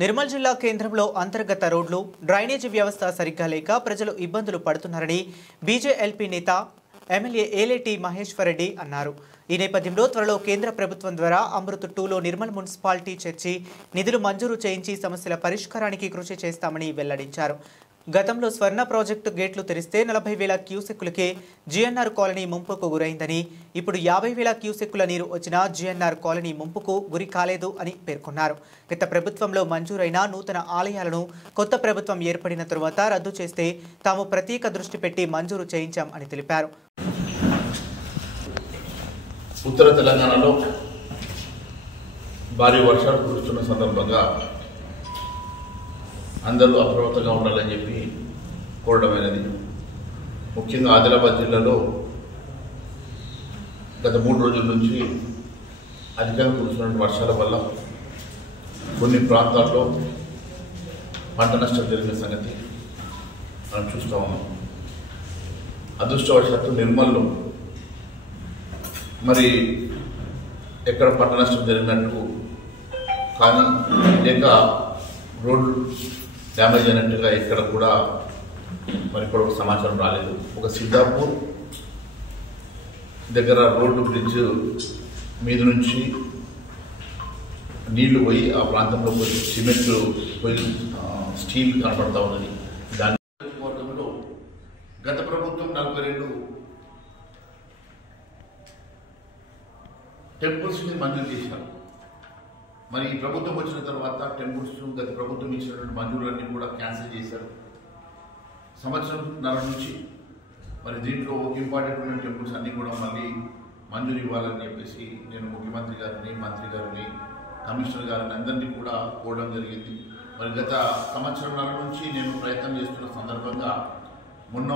నిర్మల్ జిల్లా కేంద్రంలో అంతర్గత రోడ్లు డ్రైనేజీ వ్యవస్థ సరిగ్గా లేక ప్రజలు ఇబ్బందులు పడుతున్నారని బీజేఎల్పీ నేత ఎమ్మెల్యే ఏలేటి మహేశ్వర్ రెడ్డి అన్నారు. ఈ నేపథ్యంలో త్వరలో కేంద్ర ప్రభుత్వం ద్వారా అమృత్ 2లో నిర్మల్ మున్సిపాలిటీ చేర్చి నిధులు మంజూరు చేయించి సమస్యల పరిష్కారానికి కృషి చేస్తామని వెల్లడించారు. గతంలో స్వర్ణ ప్రాజెక్టు గేట్లు తెరిస్తే 40,000 క్యూసెక్కులకే జీఎన్ఆర్ కాలనీ ముంపుకు గురైందని, ఇప్పుడు 50,000 క్యూసెక్కుల నీరు వచ్చినా జీఎన్ఆర్ కాలనీ ముంపుకు గురి కాలేదు అని పేర్కొన్నారు. గత ప్రభుత్వంలో మంజూరైన నూతన ఆలయాలను కొత్త ప్రభుత్వం ఏర్పడిన తరువాత రద్దు చేస్తే తాము ప్రత్యేక దృష్టి పెట్టి మంజూరు చేయించాం అని తెలిపారు. ఉత్తర తెలంగాణలో భారీ వర్షాలు కురుస్తున్న సందర్భంగా అందరూ అప్రమత్తంగా ఉండాలని చెప్పి కోరడమైనది. ముఖ్యంగా ఆదిలాబాద్ జిల్లాలో గత 3 రోజుల నుంచి అధికంగా కురుస్తున్న వర్షాల వల్ల కొన్ని ప్రాంతాల్లో పంట నష్టం జరిగిన సంగతి మనం చూస్తూ ఉన్నాం. అదృష్టవశాత్తు నిర్మల్లో మరి ఎక్కడ పంట నష్టం జరిగినట్టు కానీ లేక రోడ్లు డ్యామేజ్ అయినట్టుగా ఇక్కడ కూడా మరి ఇప్పుడు ఒక సమాచారం రాలేదు. ఒక సిద్ధాపూర్ దగ్గర రోడ్డు బ్రిడ్జ్ మీద నుంచి నీళ్లు పోయి ఆ ప్రాంతంలో పోయి సిమెంట్ పోయి స్టీల్ కనపడతా ఉన్నది. దాని వర్గంలో గత ప్రభుత్వం 42 టెంపుల్స్ని మంజూరు చేశారు. మరి ఈ ప్రభుత్వం వచ్చిన తర్వాత టెంపుల్స్ గత ప్రభుత్వం ఇచ్చినటువంటి మంజూరులన్నీ కూడా క్యాన్సిల్ చేశారు. సంవత్సరంన్నర నుంచి మరి దీంట్లో ఇంపార్టెంట్ టెంపుల్స్ అన్నీ కూడా మళ్ళీ మంజూరు ఇవ్వాలని చెప్పేసి నేను ముఖ్యమంత్రి గారిని, మంత్రి గారిని, కమిషనర్ గారిని అందరినీ కూడా కోరడం జరిగింది. మరి గత సంవత్సరంన్నర నుంచి నేను ప్రయత్నం చేస్తున్న సందర్భంగా మొన్న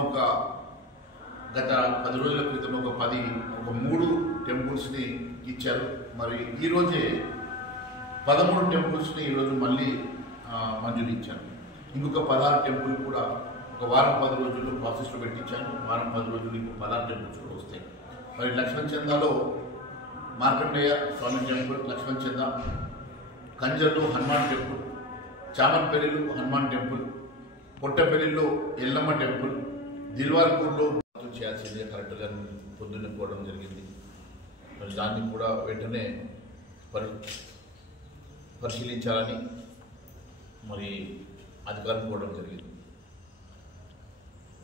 గత 10 రోజుల క్రితం ఒక 3 టెంపుల్స్ని ఇచ్చారు. మరి ఈరోజే 13 టెంపుల్స్ని ఈరోజు మళ్ళీ మంజూరు ఇచ్చాను. ఇంకొక 16 టెంపుల్ కూడా ఒక వారం 10 రోజుల్లో ప్రాసెస్లో పెట్టించాను. వారం 10 రోజులు ఇంకొక 16 టెంపుల్స్ కూడా వస్తాయి. మరి లక్ష్మణ్ చందాలో మార్కండేయ స్వామి టెంపుల్, లక్ష్మణ్ చంద, కంజర్లో హనుమాన్ టెంపుల్, చామన్పల్లిలో హనుమాన్ టెంపుల్, పొట్టపల్లిలో ఎల్లమ్మ టెంపుల్, దిల్వార్పూర్లో చేయాల్సిందే కరెక్ట్గా పొద్దున్నే పోవడం జరిగింది. మరి దాన్ని కూడా వెంటనే పరిశీలించాలని మరి అధికారం కోవడం జరిగింది.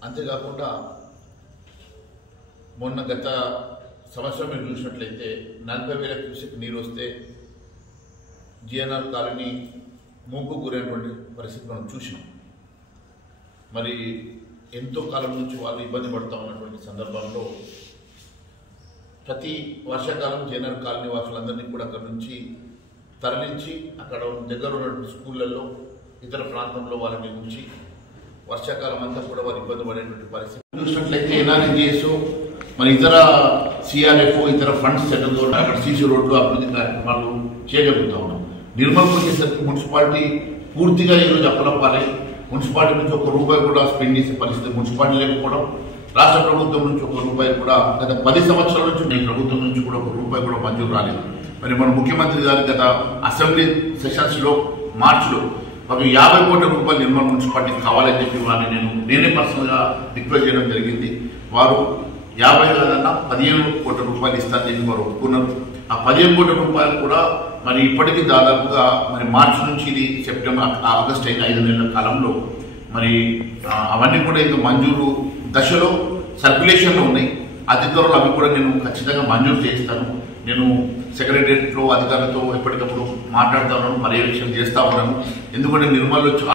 అంతేకాకుండా మొన్న గత సంవత్సరం మీరు చూసినట్లయితే 40,000 క్యూసెక్ నీరు వస్తే జీఎన్ఆర్ కాలనీ ముంపు గురైనటువంటి పరిస్థితి మనం చూసినాం. మరి ఎంతో కాలం నుంచి వాళ్ళు ఇబ్బంది పడుతూ ఉన్నటువంటి సందర్భంలో ప్రతి వర్షాకాలం జీఎన్ఆర్ కాలనీ వాసులందరినీ కూడా అక్కడ నుంచి తరలించి అక్కడ దగ్గర ఉన్నటువంటి స్కూళ్ళల్లో ఇతర ప్రాంతంలో వాళ్ళని ఉంచి వర్షాకాలం అంతా కూడా వారు ఇబ్బంది పడేటువంటి పరిస్థితి చూసినట్లయితే ఎన్ఆర్జీఎస్ మరి ఇతర సిఆర్ఎఫ్ ఇతర ఫండ్స్ సెటిల్తో అక్కడ సీసీ రోడ్లు అభివృద్ధి కార్యక్రమాలు చేయగలుగుతా ఉన్నాం. నిర్మల్కి వచ్చేసరికి మున్సిపాలిటీ పూర్తిగా ఈరోజు అప్పలపాలై మున్సిపాలిటీ నుంచి ₹1 కూడా స్పెండ్ చేసే పరిస్థితి మున్సిపాలిటీ లేకపోవడం, రాష్ట్ర ప్రభుత్వం నుంచి ₹1 కూడా గత 10 సంవత్సరాల నుంచి నేను ప్రభుత్వం నుంచి కూడా ₹1 కూడా మంజూరు రాలేదు. మరి మన ముఖ్యమంత్రి గారు గత అసెంబ్లీ సెషన్స్లో మార్చిలో మాకు ₹50 కోట్ల నిర్మల్ మున్సిపాలిటీకి కావాలని చెప్పి వారిని నేనే పర్సనల్గా రిక్వెస్ట్ చేయడం జరిగింది. వారు 50 కాదన్నా ₹15 కోట్ల ఇస్తారని చెప్పి వారు ఒప్పుకున్నారు. ఆ ₹15 కోట్ల కూడా మరి ఇప్పటికీ దాదాపుగా మరి మార్చి నుంచి ఇది సెప్టెంబర్ ఆగస్టు అయిన 5 నెలల కాలంలో మరి అవన్నీ కూడా ఇంకా మంజూరు దశలో సర్క్యులేషన్లో ఉన్నాయి. అతి త్వరలో అవి కూడా నేను ఖచ్చితంగా మంజూరు చేస్తాను. నేను సెక్రటరియట్లో అధికారులతో ఎప్పటికప్పుడు మాట్లాడుతూ ఉన్నాను, పర్యవేక్షణ చేస్తూ ఉన్నాను. ఎందుకంటే నిర్మల్లో